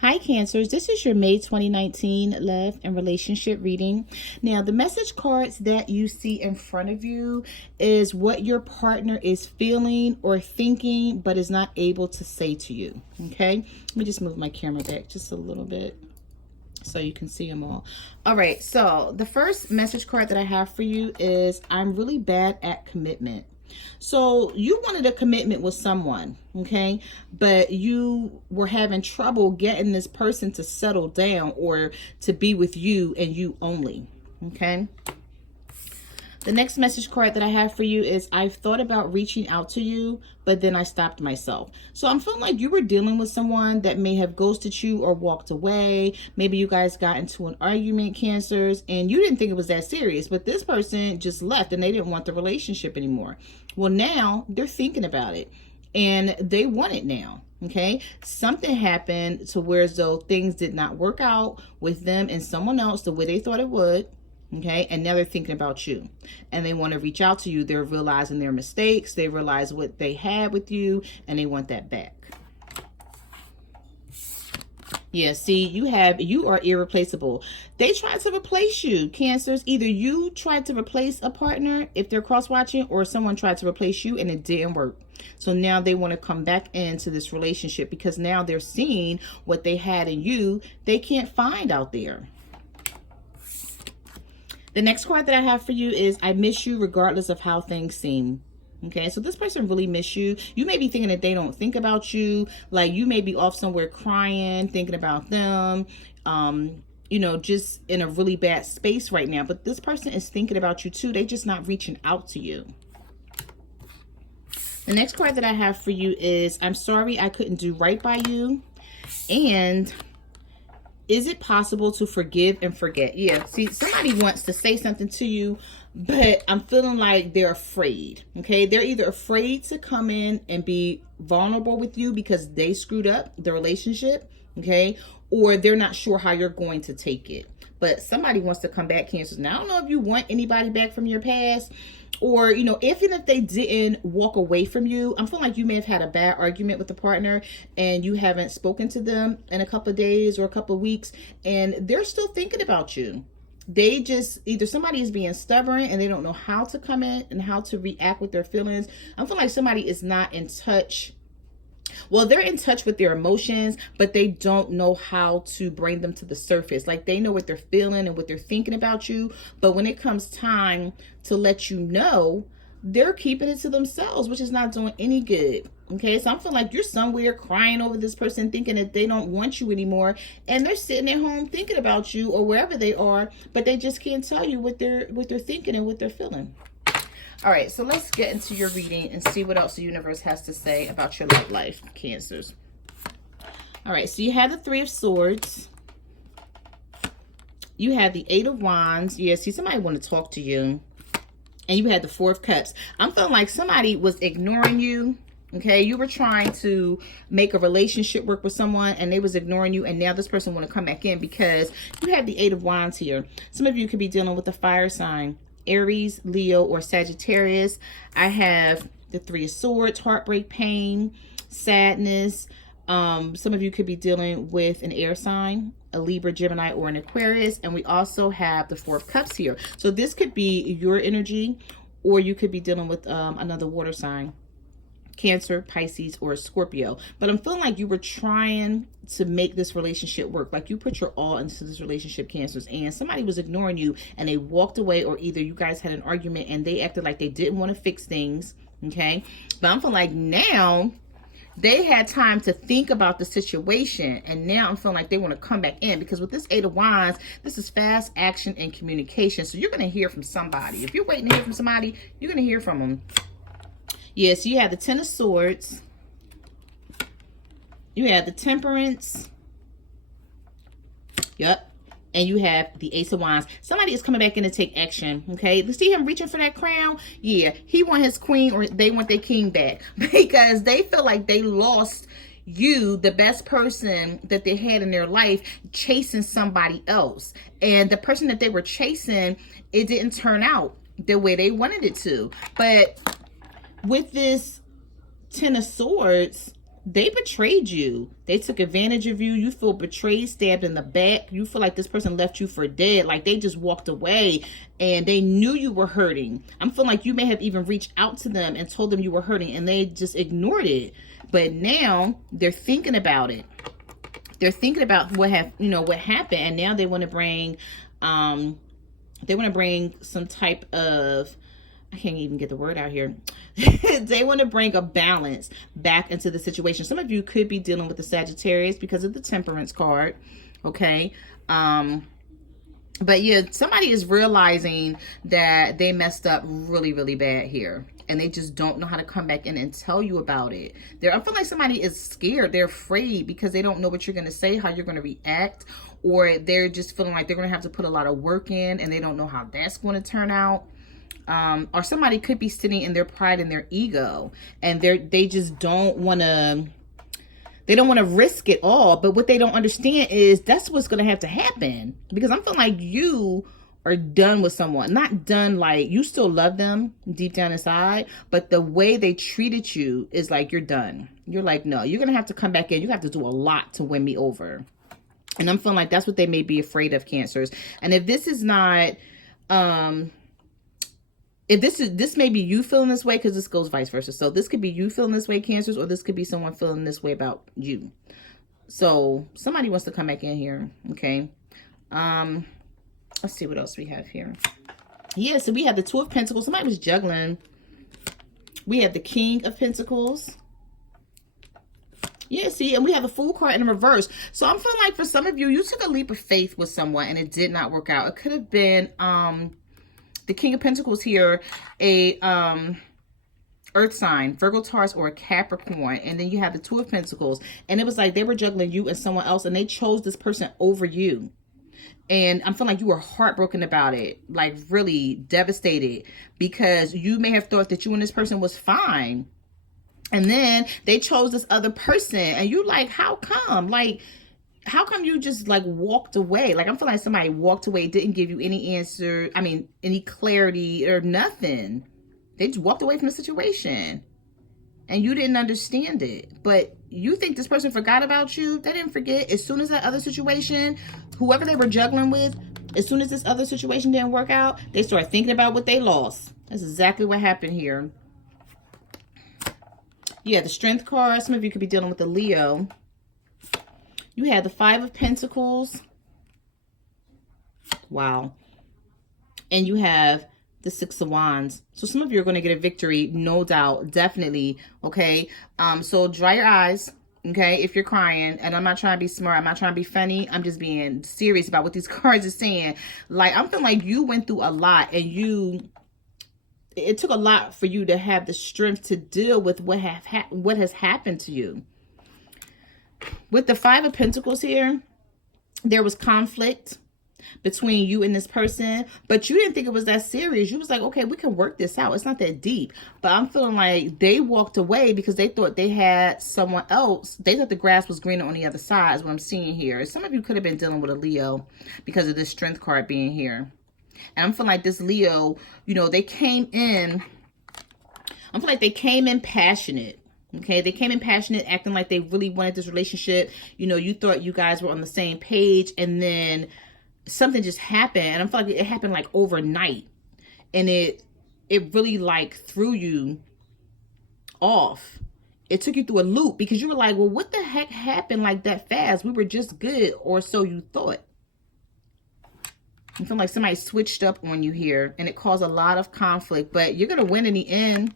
Hi Cancers, this is your May 2019 love and relationship reading. Now the message cards that you see in front of you is what your partner is feeling or thinking but is not able to say to you. Okay, let me just move my camera back just a little bit so you can see them all. All right, so the first message card that I have for you is I'm really bad at commitment. So you wanted a commitment with someone, okay, but you were having trouble getting this person to settle down or to be with you and you only, okay. The next message card that I have for you is I've thought about reaching out to you, but then I stopped myself. So I'm feeling like you were dealing with someone that may have ghosted you or walked away. Maybe you guys got into an argument, Cancers, and you didn't think it was that serious, but this person just left and they didn't want the relationship anymore. Well, now they're thinking about it and they want it now. Okay, something happened to where as though things did not work out with them and someone else the way they thought it would. Okay, and now they're thinking about you and they want to reach out to you. They're realizing their mistakes. They realize what they had with you and they want that back. Yeah, see, you are irreplaceable. They tried to replace you, Cancers. Either you tried to replace a partner if they're cross-watching, or someone tried to replace you and it didn't work. So now they want to come back into this relationship because now they're seeing what they had in you they can't find out there. The next card that I have for you is I miss you regardless of how things seem. Okay, so this person really miss you. You may be thinking that they don't think about you. Like you may be off somewhere crying, thinking about them, you know, just in a really bad space right now. But this person is thinking about you too. They just not reaching out to you. The next card that I have for you is I'm sorry I couldn't do right by you. And is it possible to forgive and forget? Yeah, see, somebody wants to say something to you, but I'm feeling like they're afraid, okay? They're either afraid to come in and be vulnerable with you because they screwed up the relationship, okay? Or they're not sure how you're going to take it. But somebody wants to come back, Cancers. Now, I don't know if you want anybody back from your past, or, you know, even if they didn't walk away from you, I'm feeling like you may have had a bad argument with a partner and you haven't spoken to them in a couple of days or a couple of weeks, and they're still thinking about you. They just, either somebody is being stubborn and they don't know how to come in and how to react with their feelings. I'm feeling like somebody is not in touch. Well, they're in touch with their emotions, but they don't know how to bring them to the surface. Like they know what they're feeling and what they're thinking about you, but when it comes time to let you know, they're keeping it to themselves, which is not doing any good. Okay, so I'm feeling like you're somewhere crying over this person, thinking that they don't want you anymore, and they're sitting at home thinking about you or wherever they are, but they just can't tell you what they're thinking and what they're feeling. All right, so let's get into your reading and see what else the universe has to say about your love life, Cancers. All right, so you have the Three of Swords. You have the Eight of Wands. Yeah, see, somebody want to talk to you. And you had the Four of Cups. I'm feeling like somebody was ignoring you. Okay, you were trying to make a relationship work with someone and they was ignoring you, and now this person want to come back in because you have the Eight of Wands here. Some of you could be dealing with a fire sign. Aries, Leo, or Sagittarius. I have the Three of Swords, heartbreak, pain, sadness. Some of you could be dealing with an air sign, a Libra, Gemini, or an Aquarius. And we also have the Four of Cups here. So this could be your energy, or you could be dealing with another water sign. Cancer, Pisces, or Scorpio. But I'm feeling like you were trying to make this relationship work. Like you put your all into this relationship, Cancers, and somebody was ignoring you and they walked away, or either you guys had an argument and they acted like they didn't want to fix things. Okay, but I'm feeling like now they had time to think about the situation, and now I'm feeling like they want to come back in, because with this Eight of Wands, this is fast action and communication. So you're going to hear from somebody. If you're waiting to hear from somebody, you're going to hear from them. Yes, you have the Ten of Swords. You have the Temperance. Yep. And you have the Ace of Wands. Somebody is coming back in to take action. Okay. You see him reaching for that crown? Yeah. He want his queen, or they want their king back, because they feel like they lost you, the best person that they had in their life, chasing somebody else. And the person that they were chasing, it didn't turn out the way they wanted it to. But with this Ten of Swords, they betrayed you. They took advantage of you. You feel betrayed, stabbed in the back. You feel like this person left you for dead. Like they just walked away and they knew you were hurting. I'm feeling like you may have even reached out to them and told them you were hurting and they just ignored it. But now they're thinking about it. They're thinking about what happened, and now they want to bring some type of, I can't even get the word out here. They want to bring a balance back into the situation. Some of you could be dealing with the Sagittarius because of the Temperance card. Okay. But yeah, somebody is realizing that they messed up really, really bad here. And they just don't know how to come back in and tell you about it. I feel like somebody is scared. They're afraid because they don't know what you're going to say, how you're going to react. Or they're just feeling like they're going to have to put a lot of work in and they don't know how that's going to turn out. Or somebody could be sitting in their pride and their ego. And they just don't want to... They don't want to risk it all. But what they don't understand is that's what's going to have to happen. Because I'm feeling like you are done with someone. Not done like you still love them deep down inside, but the way they treated you is like you're done. You're like, no, you're going to have to come back in. You have to do a lot to win me over. And I'm feeling like that's what they may be afraid of, Cancers. And if this is not, this may be you feeling this way, because this goes vice versa. So this could be you feeling this way, Cancers, or this could be someone feeling this way about you. So somebody wants to come back in here. Okay. Let's see what else we have here. Yeah, so we have the Two of Pentacles. Somebody was juggling. We have the King of Pentacles. Yeah, see, and we have the Fool card in reverse. So I'm feeling like for some of you, you took a leap of faith with someone and it did not work out. It could have been the King of Pentacles here, a earth sign, Virgo, Taurus, or a Capricorn. And then you have the Two of Pentacles. And it was like they were juggling you and someone else and they chose this person over you. And I'm feeling like you were heartbroken about it, like really devastated, because you may have thought that you and this person was fine. And then they chose this other person and you like, how come? Like, how come you just like walked away? Like, I'm feeling like somebody walked away, didn't give you any answer. I mean, any clarity or nothing. They just walked away from the situation and you didn't understand it. But you think this person forgot about you. They didn't forget. As soon as that other situation, whoever they were juggling with, as soon as this other situation didn't work out, they started thinking about what they lost. That's exactly what happened here. Yeah, the Strength card. Some of you could be dealing with a Leo. You had the Five of Pentacles. Wow. And you have the Six of Wands. So some of you are going to get a victory, no doubt, definitely. Okay. So dry your eyes. Okay. If you're crying, and I'm not trying to be smart, I'm not trying to be funny. I'm just being serious about what these cards are saying. Like, I'm feeling like you went through a lot and it took a lot for you to have the strength to deal with what has happened to you. With the Five of Pentacles here, there was conflict between you and this person, but you didn't think it was that serious. You was like, okay, we can work this out. It's not that deep. But I'm feeling like they walked away because they thought they had someone else. They thought the grass was greener on the other side, is what I'm seeing here. Some of you could have been dealing with a Leo because of this Strength card being here. And I'm feeling like this Leo, they came in, I'm feeling like they came in passionate. Okay, they came in passionate, acting like they really wanted this relationship. You thought you guys were on the same page, and then something just happened, and I feel like it happened like overnight, and it really like threw you off. It took you through a loop because you were like, well, what the heck happened like that fast? We were just good, or so you thought. I feel like somebody switched up on you here, and it caused a lot of conflict, but you're gonna win in the end.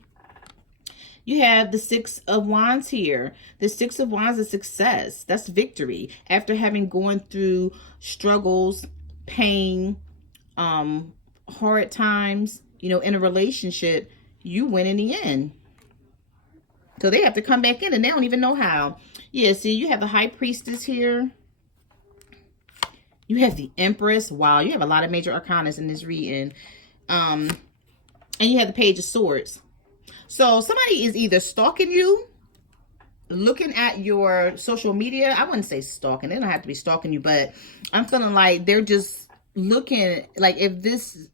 You have the Six of Wands here. The Six of Wands is success. That's victory. After having gone through struggles, pain, hard times, in a relationship, you win in the end. So they have to come back in and they don't even know how. Yeah, see, you have the High Priestess here. You have the Empress. Wow, you have a lot of major arcanas in this reading. And you have the Page of Swords. So somebody is either stalking you, looking at your social media. I wouldn't say stalking. They don't have to be stalking you, but I'm feeling like they're just looking, like if this,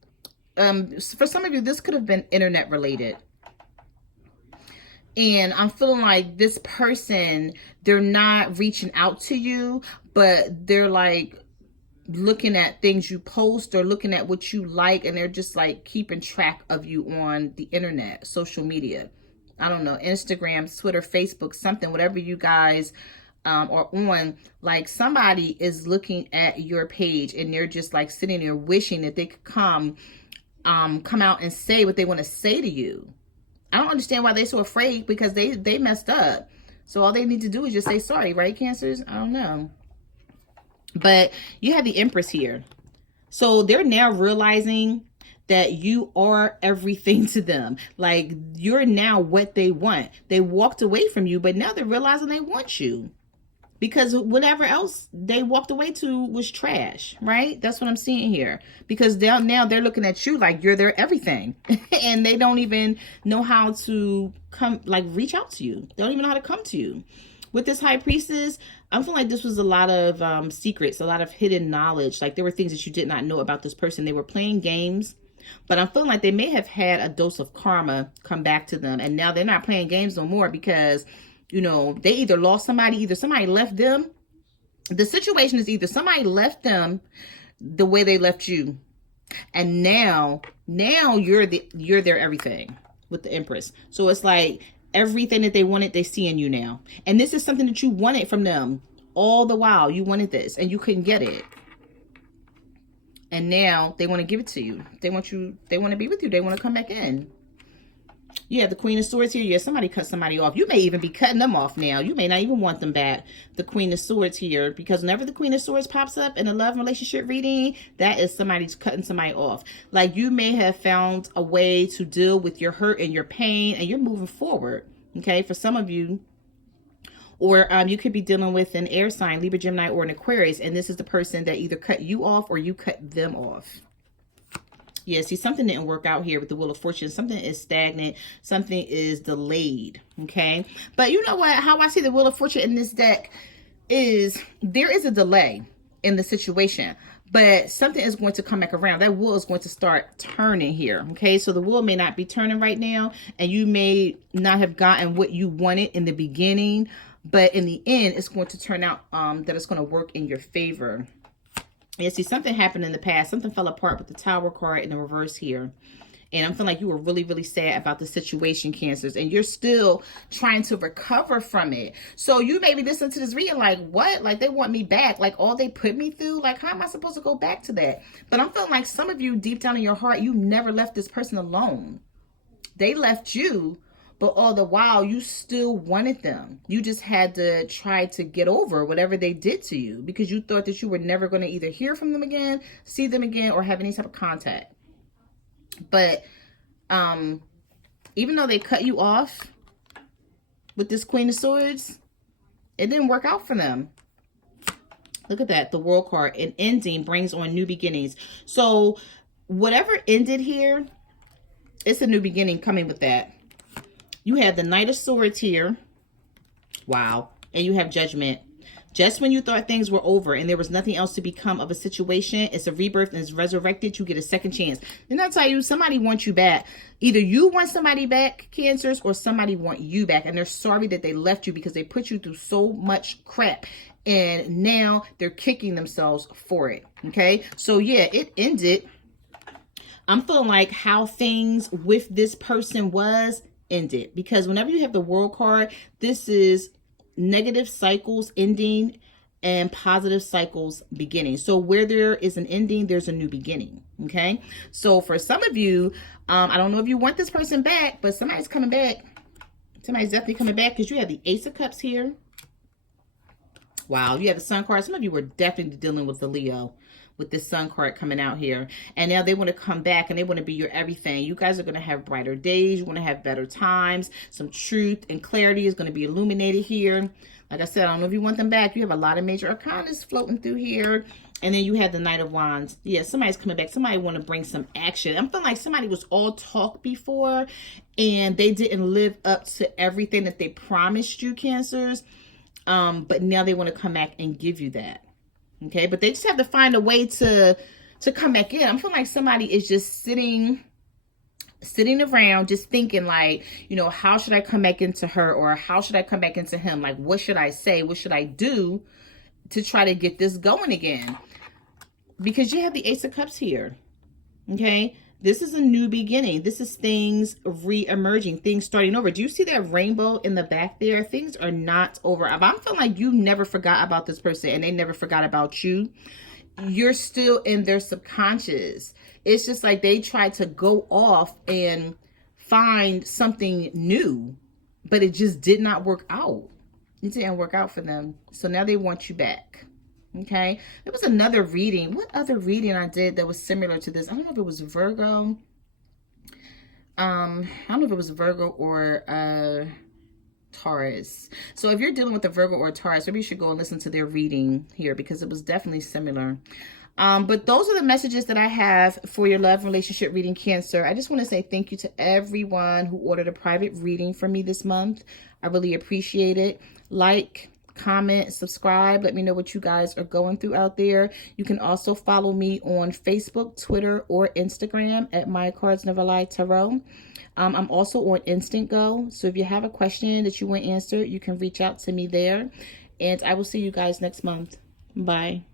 for some of you, this could have been internet related. And I'm feeling like this person, they're not reaching out to you, but they're like looking at things you post or looking at what you like, and they're just like keeping track of you on the internet, social media. I don't know, Instagram, Twitter, Facebook, something, whatever you guys are on. Like somebody is looking at your page and they're just like sitting there wishing that they could come out and say what they want to say to you. I don't understand why they're so afraid, because they messed up. So all they need to do is just say sorry, right, Cancers? I don't know. But you have the Empress here. So they're now realizing that you are everything to them. Like you're now what they want. They walked away from you, but now they're realizing they want you. Because whatever else they walked away to was trash, right? That's what I'm seeing here. Because now they're looking at you like you're their everything. And they don't even know how to come, like reach out to you. They don't even know how to come to you. With this High Priestess, I'm feeling like this was a lot of secrets, a lot of hidden knowledge. Like there were things that you did not know about this person. They were playing games. But I'm feeling like they may have had a dose of karma come back to them. And now they're not playing games no more, because you know, they either lost somebody, either somebody left them. The situation is either somebody left them the way they left you. And now you're their everything with the Empress. So it's like everything that they wanted, they see in you now. And this is something that you wanted from them all the while. You wanted this and you couldn't get it. And now they want to give it to you. They want to be with you. They want to come back in. You have the Queen of Swords here. Yeah, somebody cut somebody off. You may even be cutting them off now. You may not even want them back. The Queen of Swords here. Because whenever the Queen of Swords pops up in a love relationship reading, that is somebody's cutting somebody off. Like you may have found a way to deal with your hurt and your pain, and you're moving forward. Okay, for some of you. Or you could be dealing with an air sign, Libra, Gemini, or an Aquarius. And this is the person that either cut you off or you cut them off. Yeah, see, something didn't work out here with the Wheel of Fortune. Something is stagnant. Something is delayed, okay? But you know what? How I see the Wheel of Fortune in this deck is there is a delay in the situation, but something is going to come back around. That wheel is going to start turning here, okay? So the wheel may not be turning right now, and you may not have gotten what you wanted in the beginning, but in the end, it's going to turn out that it's going to work in your favor. Yeah, see, something happened in the past. Something fell apart with the Tower card in the reverse here. And I'm feeling like you were really, really sad about the situation, Cancers. And you're still trying to recover from it. So you may be listening to this reading like, what? Like, they want me back. Like, all they put me through? Like, how am I supposed to go back to that? But I'm feeling like some of you, deep down in your heart, you never left this person alone. They left you. But all the while, you still wanted them. You just had to try to get over whatever they did to you, because you thought that you were never going to either hear from them again, see them again, or have any type of contact. But even though they cut you off with this Queen of Swords, it didn't work out for them. Look at that, the World card. An ending brings on new beginnings. So whatever ended here, it's a new beginning coming with that. You have the Knight of Swords here. Wow. And you have Judgment. Just when you thought things were over and there was nothing else to become of a situation, it's a rebirth and it's resurrected. You get a second chance. Then I tell you, somebody wants you back. Either you want somebody back, Cancers, or somebody want you back. And they're sorry that they left you because they put you through so much crap. And now they're kicking themselves for it. Okay. So yeah, it ended. I'm feeling like how things with this person was ended, because whenever you have the World card, this is negative cycles ending and positive cycles beginning. So where there is an ending, there's a new beginning. Okay, so for some of you, I don't know if you want this person back, but somebody's coming back. Somebody's definitely coming back, because you have the Ace of Cups here. Wow, you have the Sun card. Some of you were definitely dealing with the Leo, with this Sun card coming out here. And now they want to come back and they want to be your everything. You guys are going to have brighter days. You want to have better times. Some truth and clarity is going to be illuminated here. Like I said, I don't know if you want them back. You have a lot of major arcanas floating through here. And then you have the Knight of Wands. Yeah, somebody's coming back. Somebody want to bring some action. I'm feeling like somebody was all talk before and they didn't live up to everything that they promised you, Cancers. But now they want to come back and give you that. Okay, but they just have to find a way to come back in. I'm feeling like somebody is just sitting sitting around just thinking like, you know, how should I come back into her, or how should I come back into him? Like, what should I say? What should I do to try to get this going again? Because you have the Ace of Cups here. Okay. This is a new beginning. This is things re-emerging, things starting over. Do you see that rainbow in the back there? Things are not over. I'm feeling like you never forgot about this person and they never forgot about you. You're still in their subconscious. It's just like they tried to go off and find something new, but it just did not work out. It didn't work out for them. So now they want you back. Okay. There was another reading. What other reading I did that was similar to this? I don't know if it was Virgo. I don't know if it was Virgo or Taurus. So if you're dealing with a Virgo or a Taurus, maybe you should go and listen to their reading here, because it was definitely similar. But those are the messages that I have for your love relationship reading, Cancer. I just want to say thank you to everyone who ordered a private reading from me this month. I really appreciate it. Like, comment, subscribe. Let me know what you guys are going through out there. You can also follow me on Facebook, Twitter, or Instagram at My Cards Never Lie Tarot. I'm also on Instant Go. So if you have a question that you want answered, you can reach out to me there. And I will see you guys next month. Bye.